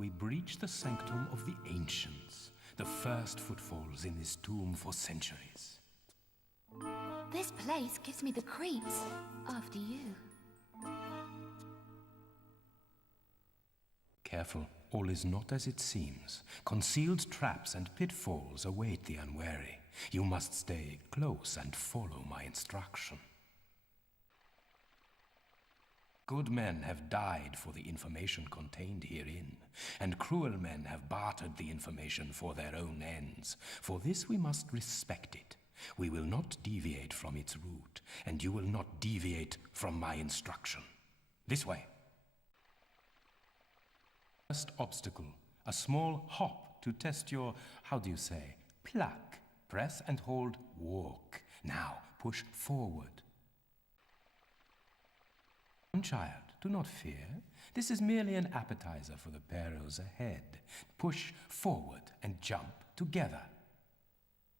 we breach the sanctum of the ancients, the first footfalls in this tomb for centuries. This place gives me the creeps. After you. Careful, all is not as it seems. Concealed traps and pitfalls await the unwary. You must stay close and follow my instruction. Good men have died for the information contained herein, and cruel men have bartered the information for their own ends. For this we must respect it. We will not deviate from its route, and you will not deviate from my instruction. This way. First obstacle, a small hop to test your, how do you say, pluck. Press and hold walk. Now push forward. Child, do not fear. This is merely an appetizer for the perils ahead. Push forward and jump together.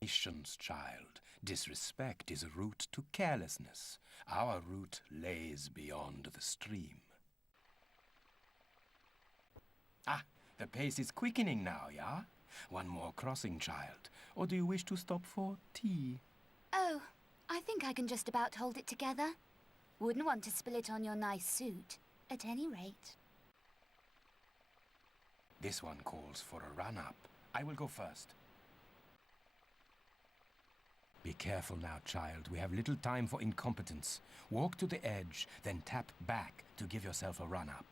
Patience, child. Disrespect is a route to carelessness. Our route lays beyond the stream. Ah, the pace is quickening now, yeah? One more crossing, child. Or do you wish to stop for tea? Oh, I think I can just about hold it together. Wouldn't want to spill it on your nice suit, at any rate. This one calls for a run-up. I will go first. Be careful now, child. We have little time for incompetence. Walk to the edge, then tap back to give yourself a run-up.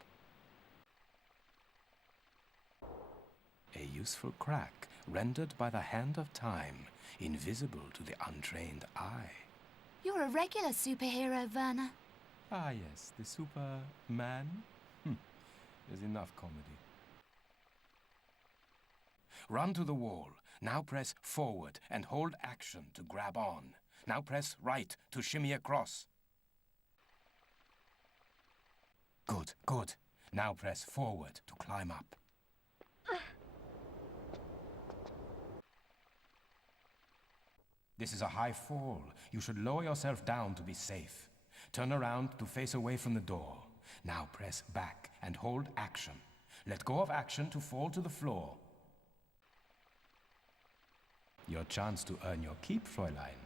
A useful crack, rendered by the hand of time, invisible to the untrained eye. You're a regular superhero, Werner. Ah, yes, the Superman. There's enough comedy. Run to the wall. Now press forward and hold action to grab on. Now press right to shimmy across. Good, good. Now press forward to climb up. This is a high fall. You should lower yourself down to be safe. Turn around to face away from the door. Now press back and hold action. Let go of action to fall to the floor. Your chance to earn your keep, Fräulein.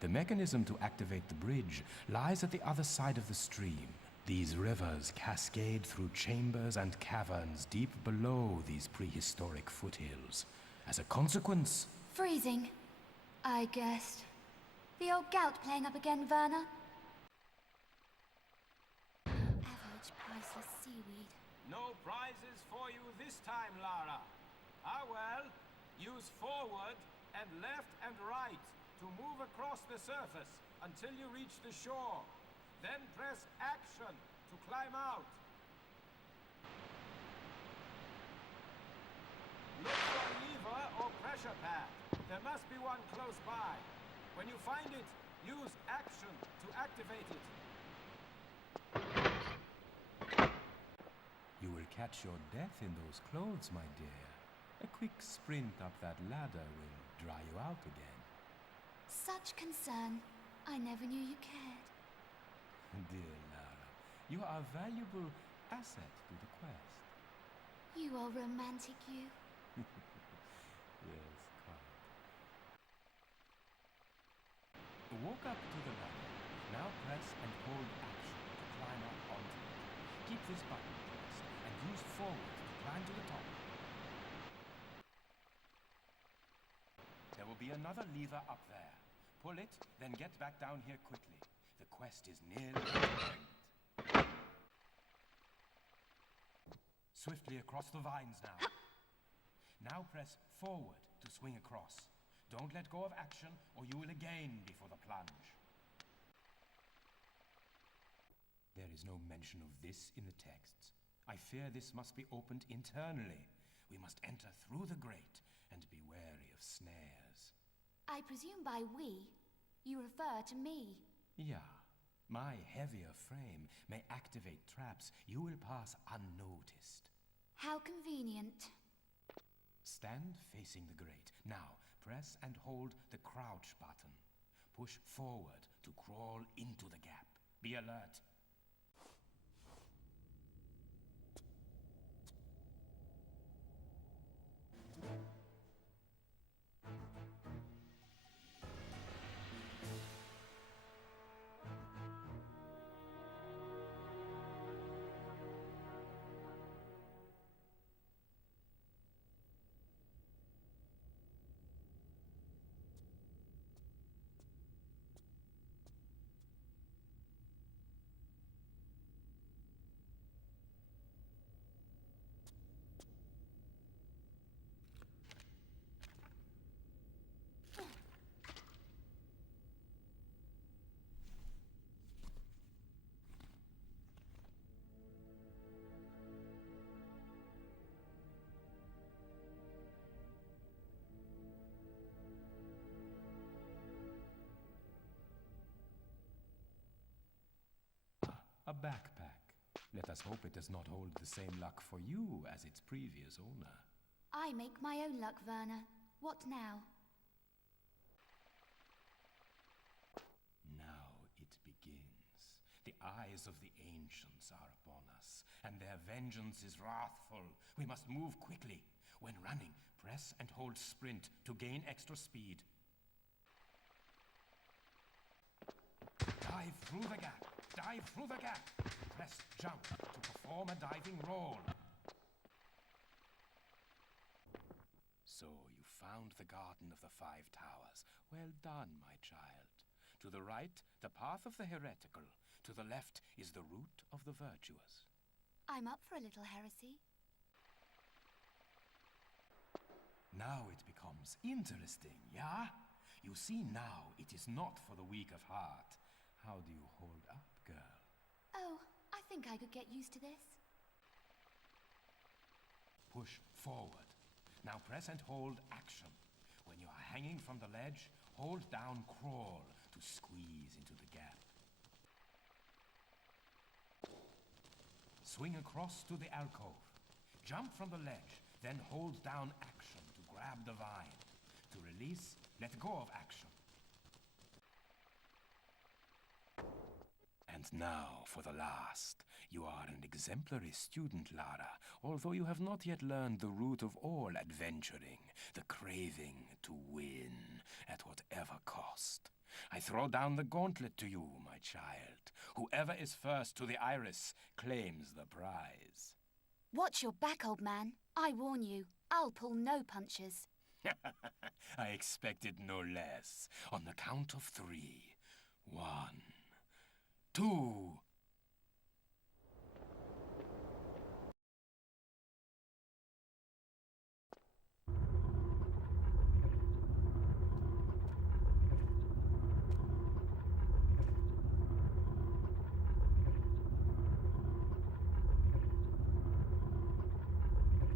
The mechanism to activate the bridge lies at the other side of the stream. These rivers cascade through chambers and caverns deep below these prehistoric foothills. As a consequence... Freezing, I guessed. The old gout playing up again, Werner? Average priceless seaweed. No prizes for you this time, Lara. Ah well, use forward and left and right to move across the surface until you reach the shore. Then press action to climb out. Look for a lever or pressure pad. There must be one close by. When you find it, use action to activate it. You will catch your death in those clothes, my dear. A quick sprint up that ladder will dry you out again. Such concern. I never knew you cared. Dear Lara, you are a valuable asset to the quest. You are romantic, you. Yes, quite. Walk up to the ladder. Now press and hold action to climb up onto it. Keep this button pressed and use forward to climb to the top. There will be another lever up there. Pull it, then get back down here quickly. The quest is nearly at an end. Swiftly across the vines now. Now press forward to swing across. Don't let go of action, or you will again be for the plunge. There is no mention of this in the texts. I fear this must be opened internally. We must enter through the grate and be wary of snares. I presume by we, you refer to me. Yeah. My heavier frame may activate traps. You will pass unnoticed. How convenient. Stand facing the grate. Now, press and hold the crouch button. Push forward to crawl into the gap. Be alert. A backpack. Let us hope it does not hold the same luck for you as its previous owner. I make my own luck, Werner. What now? Now it begins. The eyes of the ancients are upon us, and their vengeance is wrathful. We must move quickly. When running, press and hold sprint to gain extra speed. Dive through the gap. Dive through the gap. Press jump to perform a diving roll. So you found the Garden of the Five Towers. Well done, my child. To the right, the path of the heretical. To the left is the route of the virtuous. I'm up for a little heresy. Now it becomes interesting, yeah? You see now, it is not for the weak of heart. How do you hold up, girl? Oh, I think I could get used to this. Push forward. Now press and hold action. When you are hanging from the ledge, hold down crawl to squeeze into the gap. Swing across to the alcove. Jump from the ledge, then hold down action to grab the vine. To release, let go of action. And now for the last. You are an exemplary student, Lara, although you have not yet learned the root of all adventuring, the craving to win at whatever cost. I throw down the gauntlet to you, my child. Whoever is first to the iris claims the prize. Watch your back, old man. I warn you, I'll pull no punches. I expected no less. On the count of 3. 1, 2...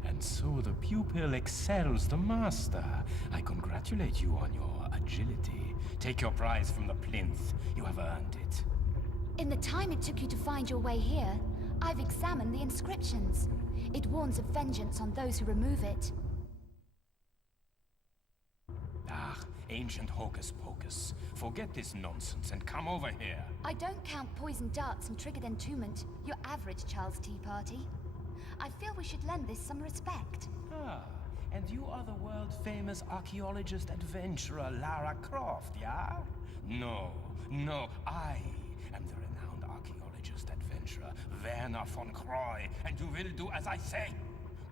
And so the pupil excels the master. I congratulate you on your agility. Take your prize from the plinth. You have earned it. In the time it took you to find your way here, I've examined the inscriptions. It warns of vengeance on those who remove it. Ah, ancient hocus pocus. Forget this nonsense and come over here. I don't count poisoned darts and triggered entombment, your average child's tea party. I feel we should lend this some respect. Ah, and you are the world-famous archaeologist adventurer Lara Croft, yeah? No, I am the renowned archaeologist adventurer Werner von Croy, and you will do as I say.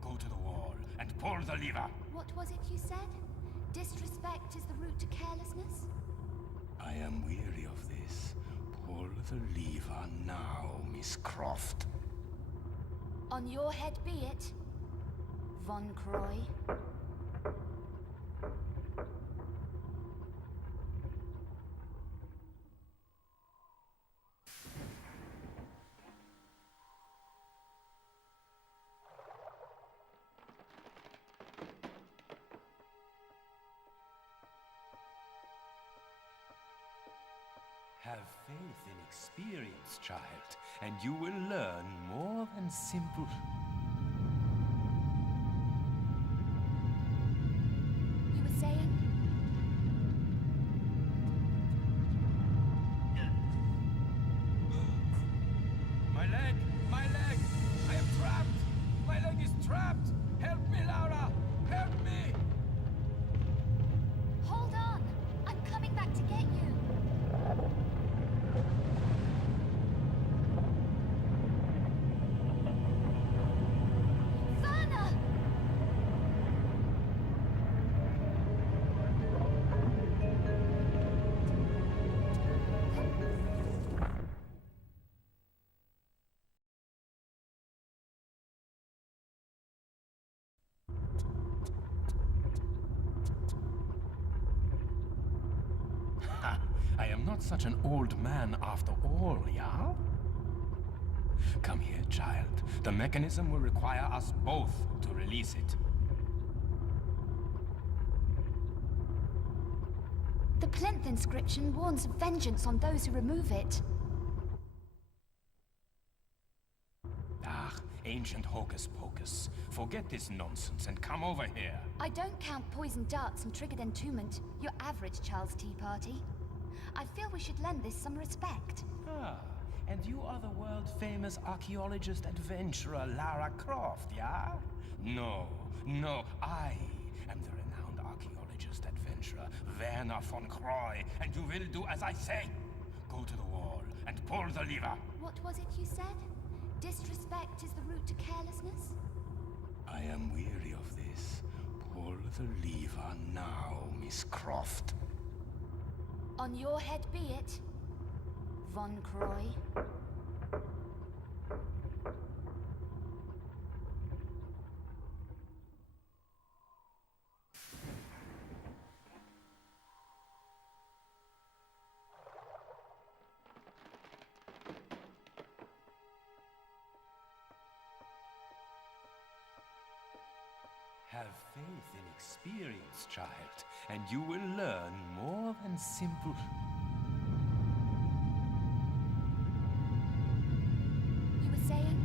Go to the wall and pull the lever. What was it you said? Disrespect is the route to carelessness? I am weary of this. Pull the lever now, Miss Croft. On your head be it, Von Croy. Have faith in experience, child, and you will learn more than simple... You were saying? My leg! My leg! I am trapped! My leg is trapped! Help me, Laura! Help me! Hold on! I'm coming back to get you! Werner! Ha! I am not such an old man after all, yeah? Come here, child. The mechanism will require us both to release it. The plinth inscription warns of vengeance on those who remove it. Ancient hocus pocus. Forget this nonsense and come over here. I don't count poison darts and triggered entombment, your average Charles Tea Party. I feel we should lend this some respect. Ah, and you are the world-famous archaeologist adventurer Lara Croft, yeah? No, I am the renowned archaeologist adventurer Werner von Croy, and you will do as I say. Go to the wall and pull the lever. What was it you said? Disrespect is the route to carelessness? I am weary of this. Pull the lever now, Miss Croft. On your head be it, Von Croy. Have faith in experience, child, and you will learn more than simple... You were saying?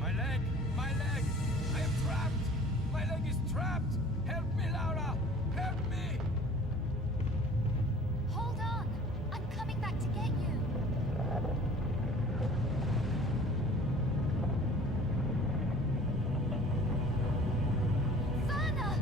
My leg! My leg! I am trapped! My leg is trapped! Help me, Lara! Help me! Hold on! I'm coming back to get you! Werner!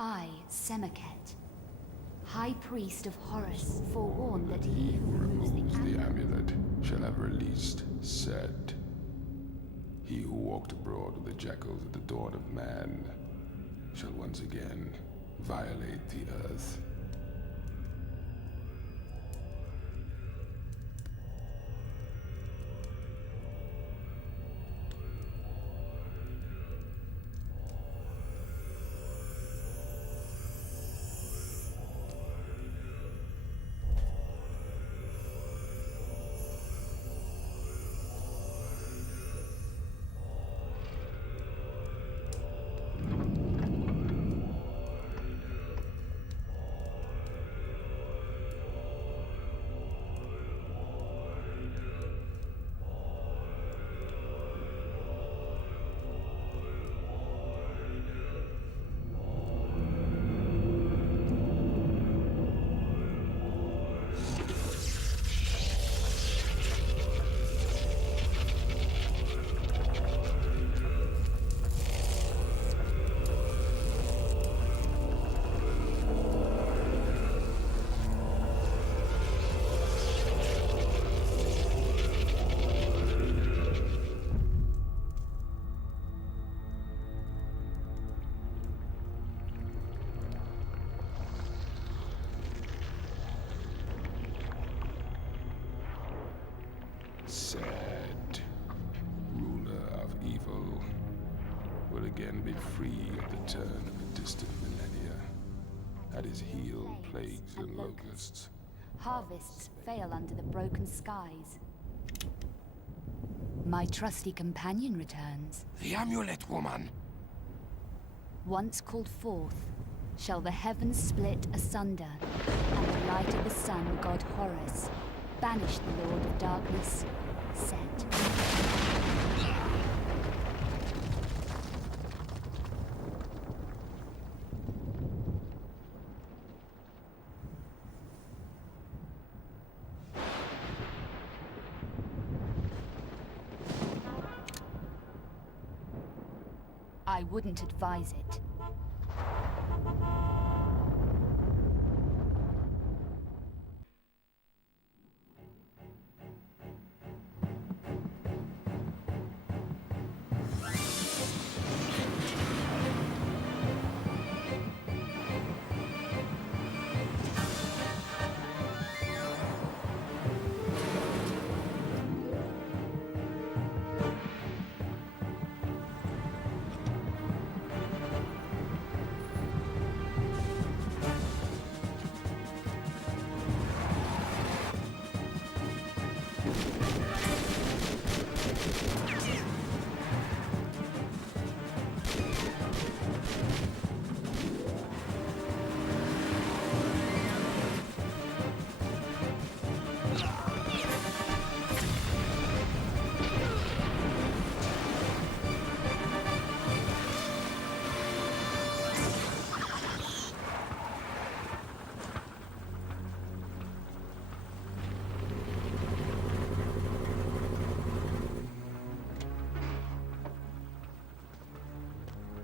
I, Semaket, High Priest of Horus, forewarn that he who removes the The amulet shall have released Set. walked abroad with the jackals at the dawn of man shall once again violate the earth. Sad, ruler of evil, will again be free at the turn of the distant millennia. At his heel, plagues and locusts. Harvests fail under the broken skies. My trusty companion returns. The amulet, woman! Once called forth, shall the heavens split asunder, and the light of the sun, god Horus, banish the Lord of Darkness, Set. I wouldn't advise it.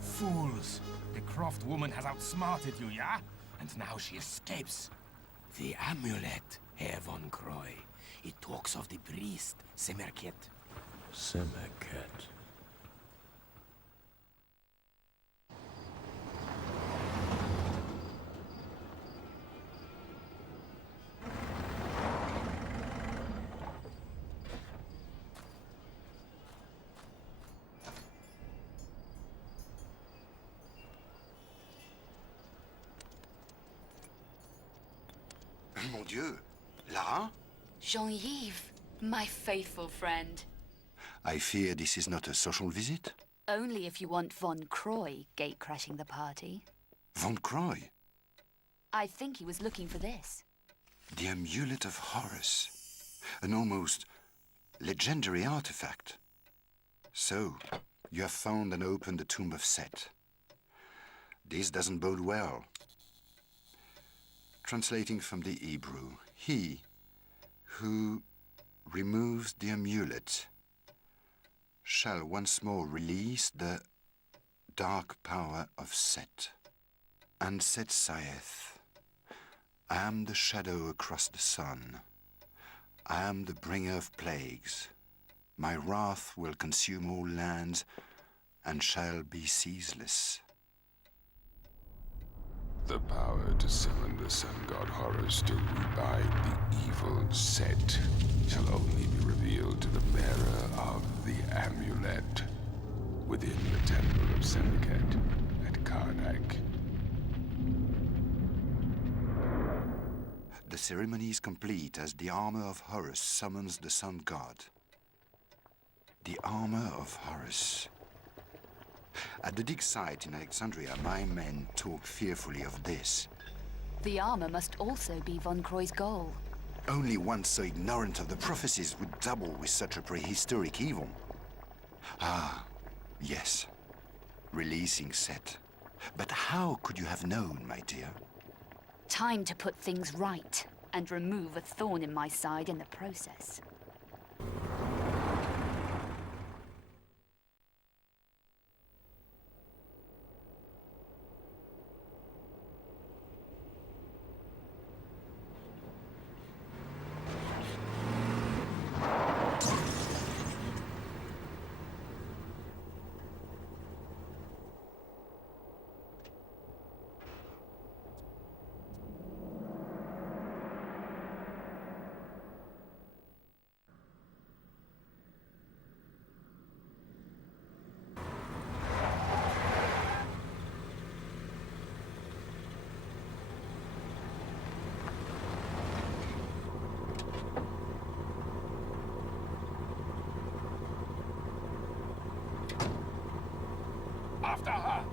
Fools! The Croft woman has outsmarted you, yeah? And now she escapes. The amulet, Herr von Croy. It talks of the priest, Semerket. Semerket. Mon Dieu, Lara? Jean-Yves, my faithful friend. I fear this is not a social visit. Only if you want Von Croy gate-crashing the party. Von Croy, I think he was looking for this. the amulet of Horus. An almost legendary artifact. So, you have found and opened the tomb of Set. This doesn't bode well. Translating from the Hebrew, he who removes the amulet shall once more release the dark power of Set. And Set saith, I am the shadow across the sun. I am the bringer of plagues. My wrath will consume all lands and shall be ceaseless. The power to summon the sun god Horus to rebind the evil Set shall only be revealed to the bearer of the amulet within the temple of Semiket at Karnak. The ceremony is complete as the armor of Horus summons the sun god. The armor of Horus. At the dig site in Alexandria, my men talk fearfully of this. The armor must also be Von Croy's goal. Only one so ignorant of the prophecies would dabble with such a prehistoric evil. Ah, yes. Releasing Set. But how could you have known, my dear? Time to put things right and remove a thorn in my side in the process. After her!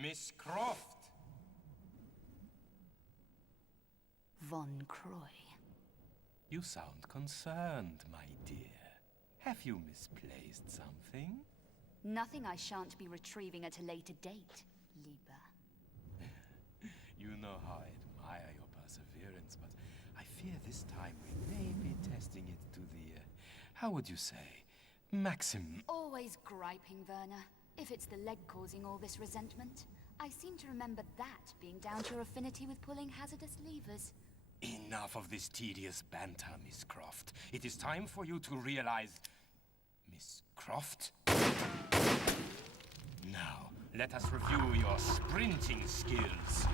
Miss Croft! Von Croy. You sound concerned, my dear. Have you misplaced something? Nothing I shan't be retrieving at a later date, Lieber. You know how I admire your perseverance, but I fear this time we may be testing it to the, how would you say, maximum. Always griping, Werner. If it's the leg causing all this resentment. I seem to remember that being down to your affinity with pulling hazardous levers. Enough of this tedious banter, Miss Croft. It is time for you to realize... Miss Croft? Now, let us review your sprinting skills.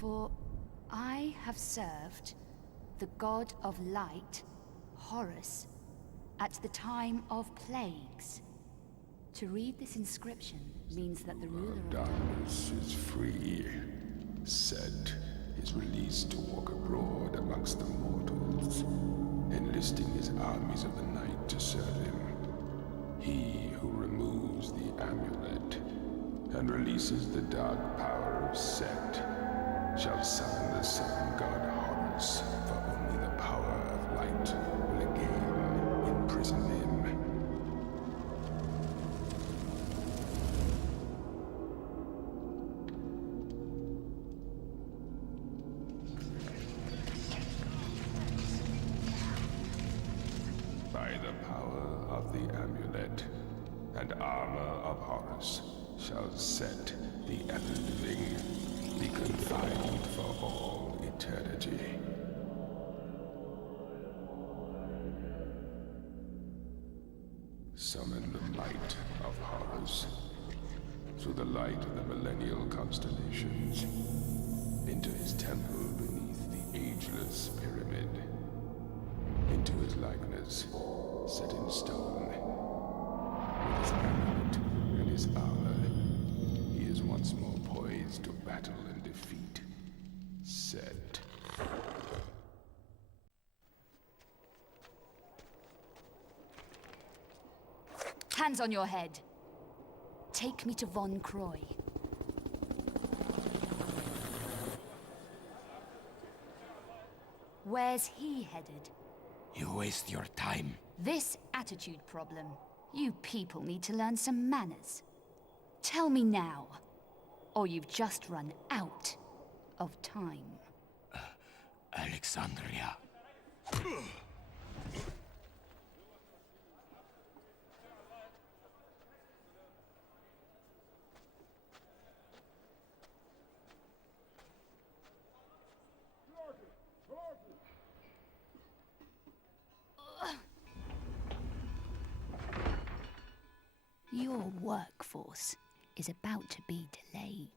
For I have served the god of light, Horus, at the time of plagues. To read this inscription means that the ruler of Darkness is free. Set is released to walk abroad amongst the mortals, enlisting his armies of the night to serve him. He who removes the amulet and releases the dark power of Set shall summon the sun god Horus, for only the power of light will again imprison him. By the power of the amulet and armor of Horus shall Set the ever-living be confined for all eternity. Summon the might of Horus through the light of the millennial constellations into his temple beneath the ageless pyramid, into his likeness set in stone. his moment and his hour. He is once more poised to battle and defeat Set. Hands on your head. Take me to Von Croy. Where's he headed? You waste your time. This attitude problem. You people need to learn some manners. Tell me now, or you've just run out of time. Alexandria. Your workforce is about to be delayed.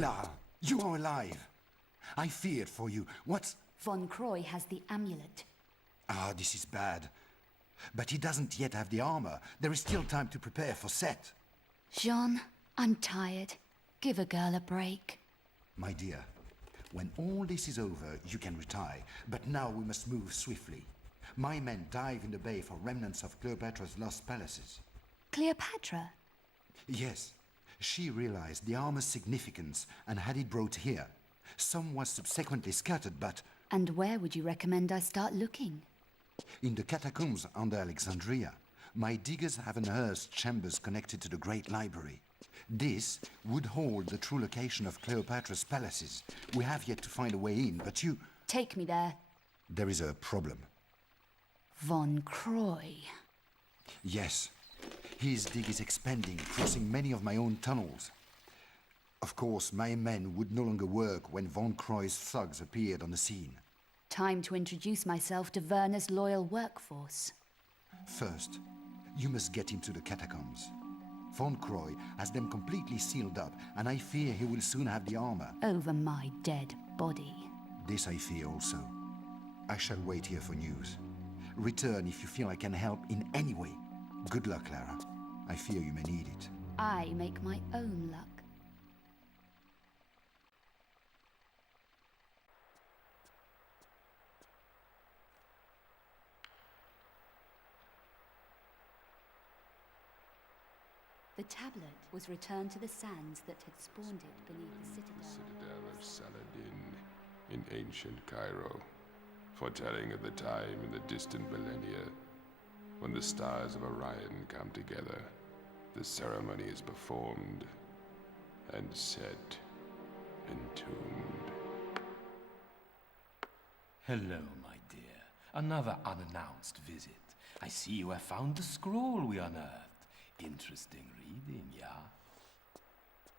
Lara, you are alive. I feared for you. What's... Von Croy has the amulet. Ah, this is bad. But he doesn't yet have the armor. There is still time to prepare for Set. Jean, I'm tired. Give a girl a break. My dear, when all this is over, you can retire. But now we must move swiftly. My men dive in the bay for remnants of Cleopatra's lost palaces. Cleopatra? Yes. She realized the armor's significance and had it brought here. Some was subsequently scattered, but... And where would you recommend I start looking? In the catacombs under Alexandria, my diggers have unearthed chambers connected to the Great Library. This would hold the true location of Cleopatra's palaces. We have yet to find a way in, but you... Take me there. There is a problem. Von Croy. Yes. His dig is expanding, crossing many of my own tunnels. Of course, my men would no longer work when Von Croy's thugs appeared on the scene. Time to introduce myself to Werner's loyal workforce. First, you must get into the catacombs. Von Croy has them completely sealed up, and I fear he will soon have the armor. Over my dead body. This I fear also. I shall wait here for news. Return if you feel I can help in any way. Good luck, Lara. I fear you may need it. I make my own luck. The tablet was returned to the sands that had spawned it beneath the citadel. Citadel of Saladin in ancient Cairo, foretelling of the time in the distant millennia when the stars of Orion come together. The ceremony is performed and Set entombed. Hello, my dear. Another unannounced visit. I see you have found the scroll we unearthed. Interesting reading, yeah?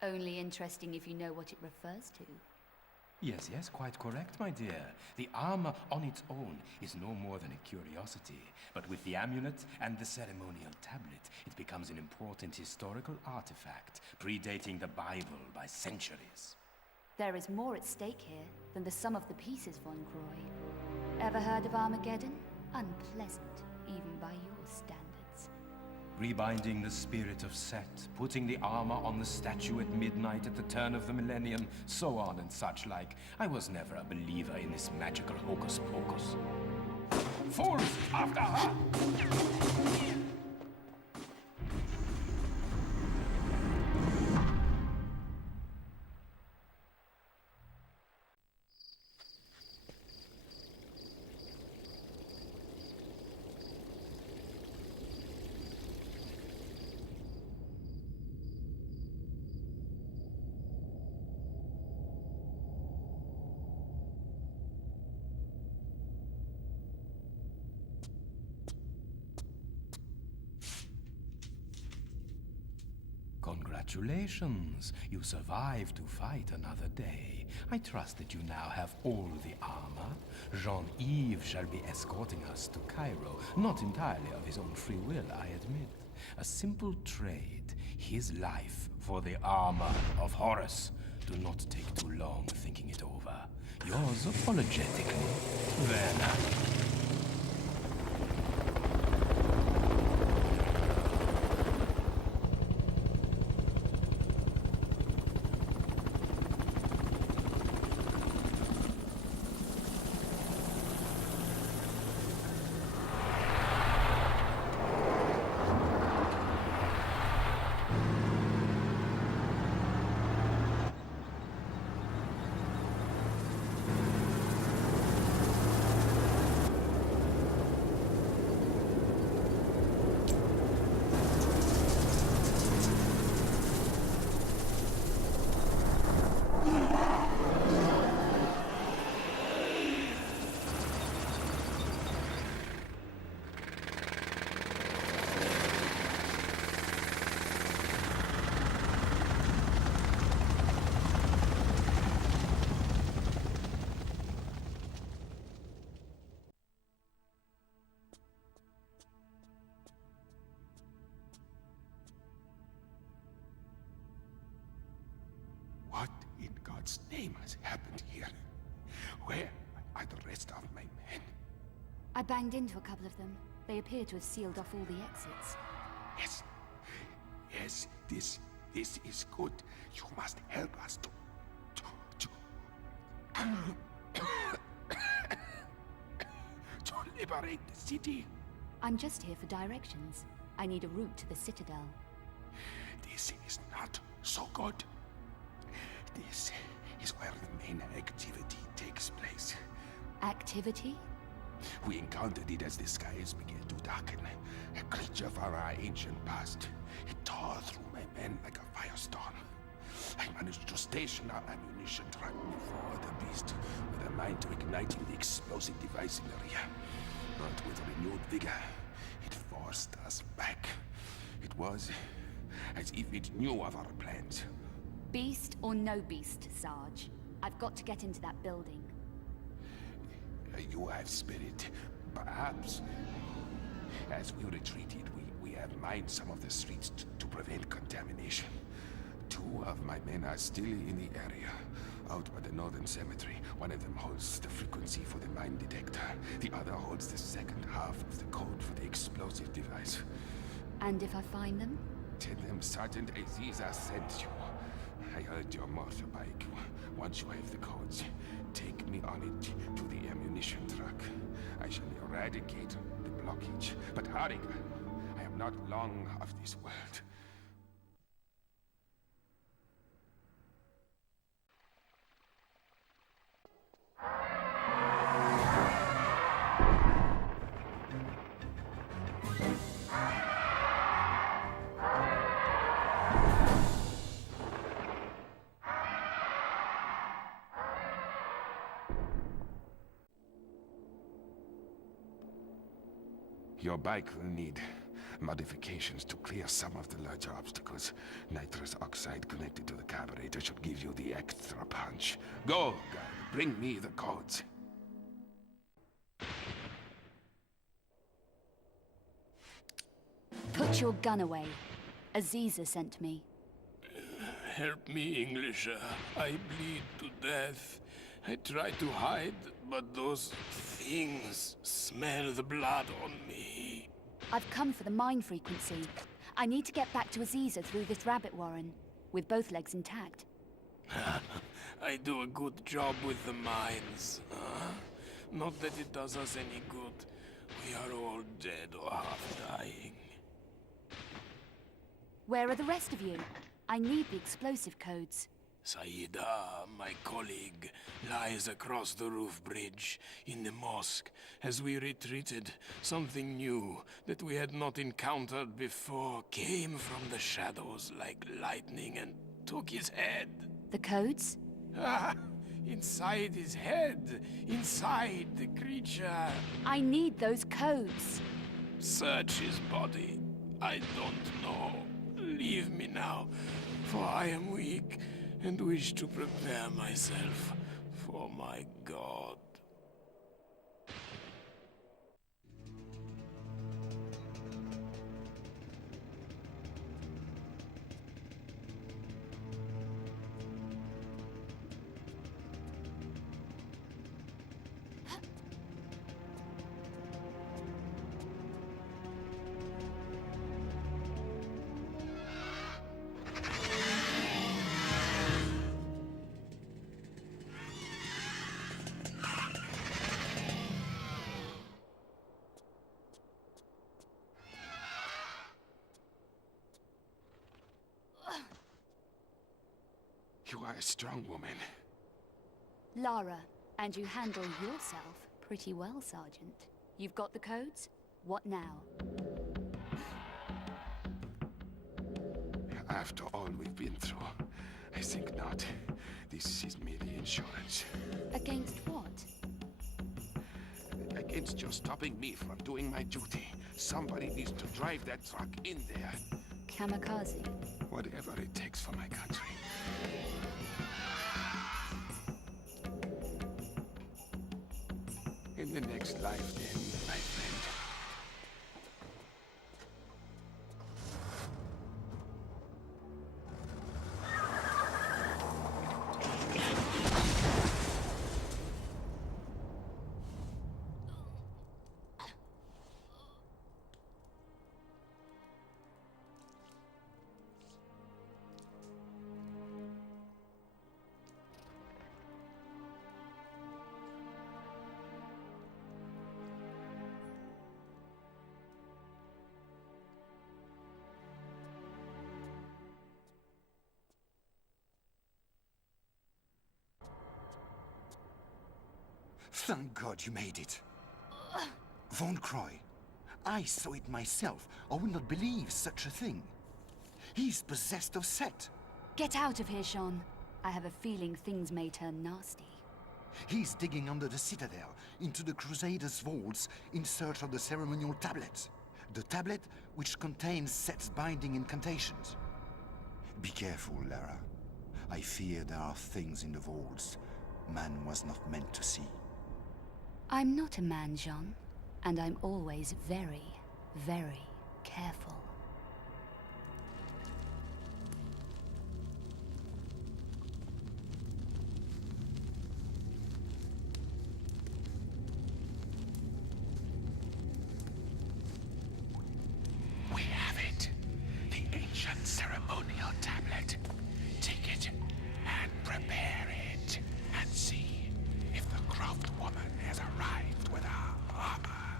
Only interesting if you know what it refers to. Yes, yes, quite correct, my dear. The armor on its own is no more than a curiosity, but with the amulet and the ceremonial tablet, it becomes an important historical artifact, predating the Bible by centuries. There is more at stake here than the sum of the pieces, von Croy. Ever heard of Armageddon? Unpleasant, even by your standards. Rebinding the spirit of Set, putting the armor on the statue at midnight at the turn of the millennium, so on and such like. I was never a believer in this magical hocus pocus. Fools, after her! Congratulations! You survived to fight another day. I trust that you now have all the armor. Jean-Yves shall be escorting us to Cairo, not entirely of his own free will, I admit. A simple trade, his life for the armor of Horus. Do not take too long thinking it over. Yours apologetically, Werner. What in God's name has happened here? Where are the rest of my men? I banged into a couple of them. They appear to have sealed off all the exits. Yes. Yes, this is good. You must help us to to liberate the city. I'm just here for directions. I need a route to the Citadel. This is not so good. This is where the main activity takes place. Activity? We encountered it as the skies began to darken. A creature from our ancient past. It tore through my men like a firestorm. I managed to station our ammunition truck before the beast, with a mind to igniting the explosive device in the rear. But with renewed vigor, it forced us back. It was as if it knew of our plans. Beast or no beast, Sarge. I've got to get into that building. You have spirit. Perhaps, as we retreated, we have mined some of the streets to prevent contamination. Two of my men are still in the area, out by the northern cemetery. One of them holds the frequency for the mine detector. The other holds the second half of the code for the explosive device. And if I find them? Tell them Sergeant Aziza sent you. I heard your motorbike. Once you have the codes, take me on it to the ammunition truck. I shall eradicate the blockage. But hurry, I am not long of this world. Your bike will need Modifications to clear some of the large obstacles. Nitrous oxide connected to the carburetor should give you the extra punch. Go, guy. Bring me the codes. Put your gun away. Aziza sent me. Help me, Englisher. I bleed to death. I try to hide, but those things smell the blood on me. I've come for the mine frequency. I need to get back to Aziza through this rabbit warren, with both legs intact. I do a good job with the mines. Not that it does us any good. We are all dead or half dying. Where are the rest of you? I need the explosive codes. Saida, my colleague, lies across the roof bridge in the mosque. As we retreated, something new that we had not encountered before came from the shadows like lightning and took his head. The codes? Ah, inside his head, inside the creature. I need those codes. Search his body. I don't know. Leave me now, for I am weak and wish to prepare myself for my god. You are a strong woman. Lara, and you handle yourself pretty well, Sergeant. You've got the codes? What now? After all we've been through, I think not. This is merely insurance. Against what? Against your stopping me from doing my duty. Somebody needs to drive that truck in there. Kamikaze. Whatever it takes for my country. In the next life, then, my friend. Thank God you made it. Von Croy. I saw it myself. I would not believe such a thing. He's possessed of Set. Get out of here, Sean. I have a feeling things may turn nasty. He's digging under the Citadel, into the Crusaders' vaults, in search of the ceremonial tablet. The tablet which contains Set's binding incantations. Be careful, Lara. I fear there are things in the vaults man was not meant to see. I'm not a man, Jean, and I'm always very, very careful. We have it. The ancient ceremonial tablet. Take it and prepare it. And see if the Croft woman has arrived with her armor.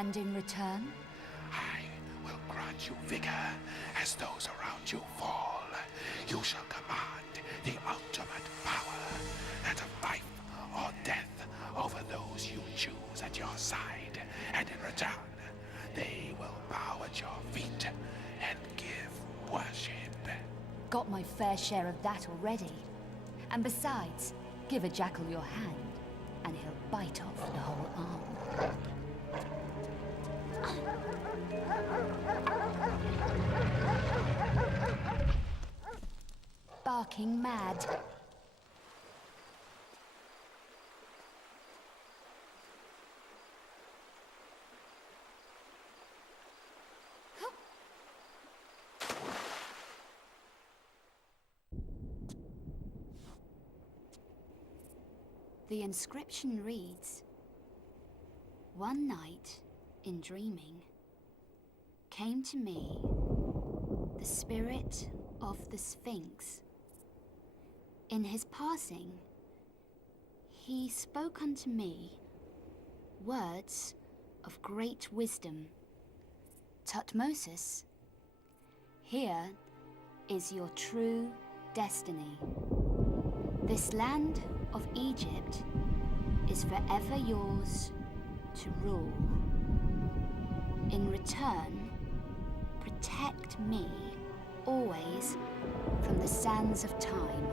And in return? I will grant you vigor as those around you fall. You shall command the ultimate power, that of life or death over those you choose at your side. And in return, they will bow at your feet and give worship. Got my fair share of that already. And besides, give a jackal your hand, and he'll bite off the whole arm. Barking mad. The inscription reads, "One night, in dreaming, came to me the spirit of the Sphinx. In his passing, he spoke unto me words of great wisdom. Tutmosis, here is your true destiny. This land of Egypt is forever yours to rule. In return, protect me always from the sands of time.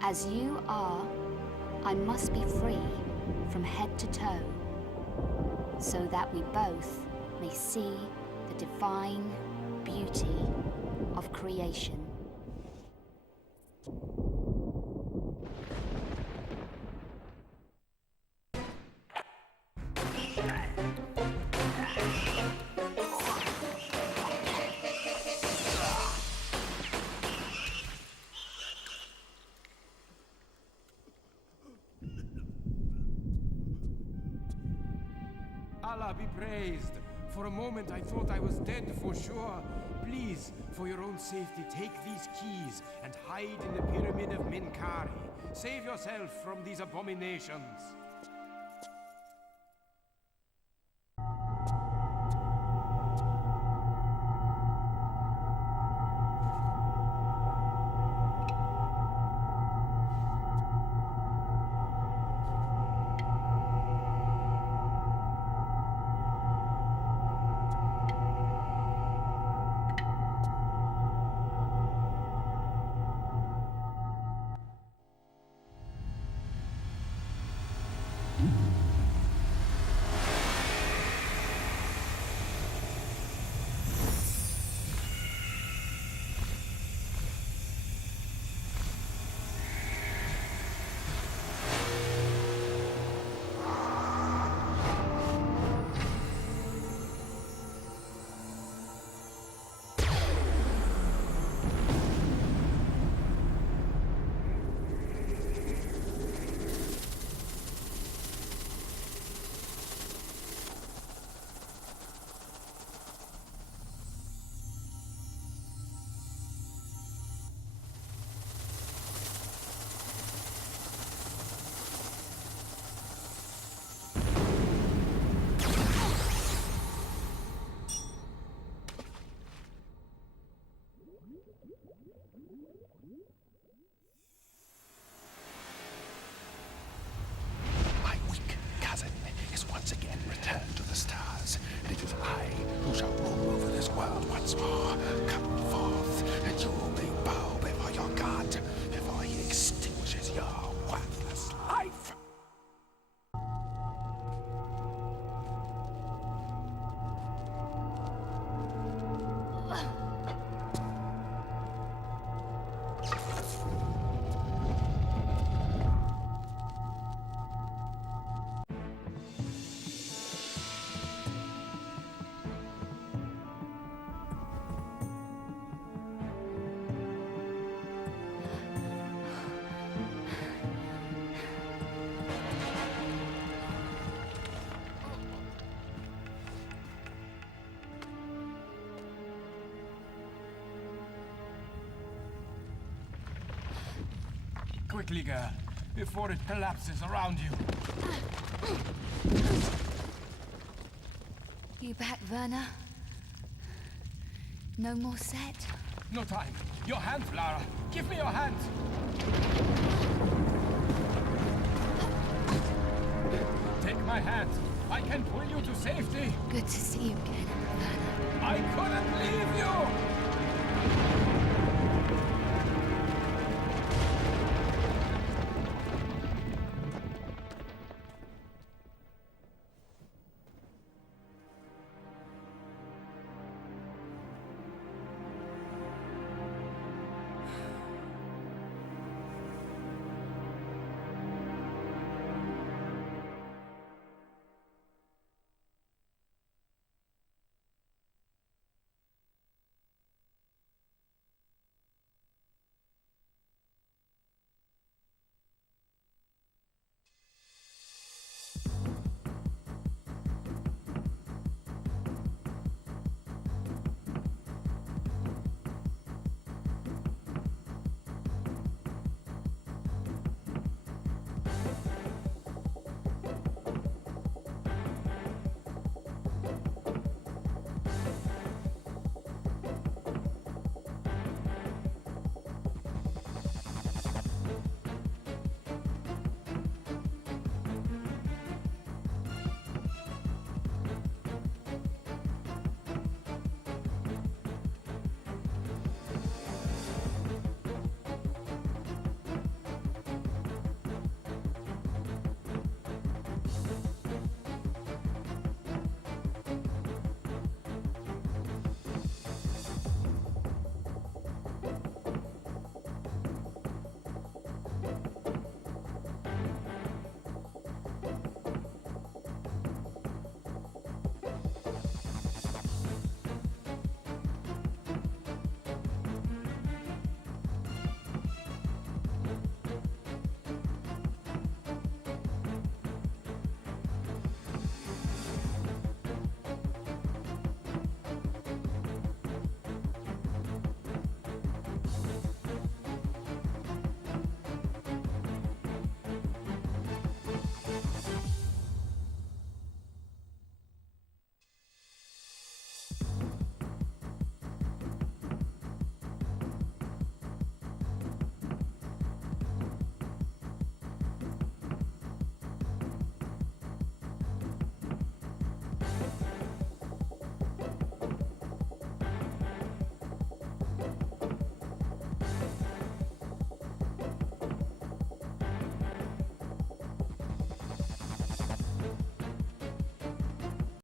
As you are, I must be free from head to toe, so that we both may see the divine beauty of creation." Allah be praised. For a moment I thought I was dead for sure. Please, for your own safety, take these keys and hide in the pyramid of Minkari. Save yourself from these abominations. Quickly, girl, before it collapses around you. You back, Werner? No more set? No time. Your hand, Lara. Give me your hand. Take my hand. I can pull you to safety. Good to see you again, Werner.